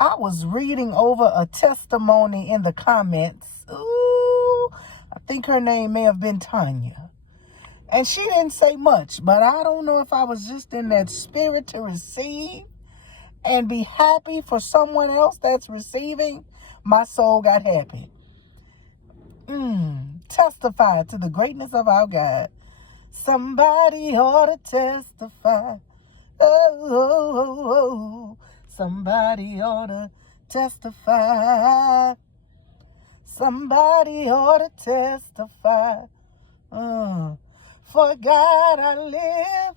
I was reading over a testimony in the comments. Ooh, I think her name may have been Tanya. And she didn't say much, but I don't know if I was just in that spirit to receive and be happy for someone else that's receiving. My soul got happy. Testify to the greatness of our God. Somebody ought to testify. Oh, somebody ought to testify. Somebody ought to testify. For God I live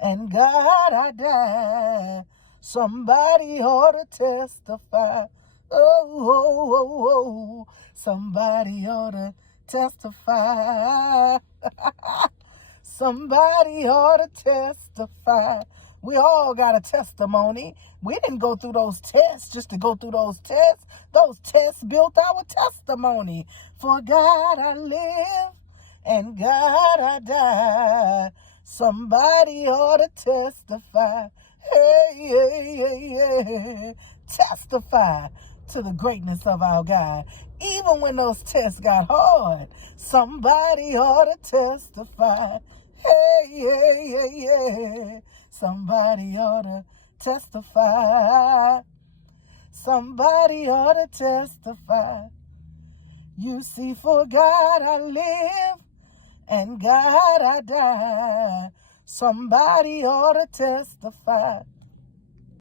and God I die. Somebody ought to testify. Oh, somebody ought to testify. Somebody ought to testify. We all got a testimony. We didn't go through those tests just to go through those tests. Those tests built our testimony. For God I live and God I die. Somebody ought to testify. Hey. Testify to the greatness of our God. Even when those tests got hard, somebody ought to testify. Hey. Somebody ought to testify. Somebody ought to testify. You see, for God I live and God I die. Somebody ought to testify.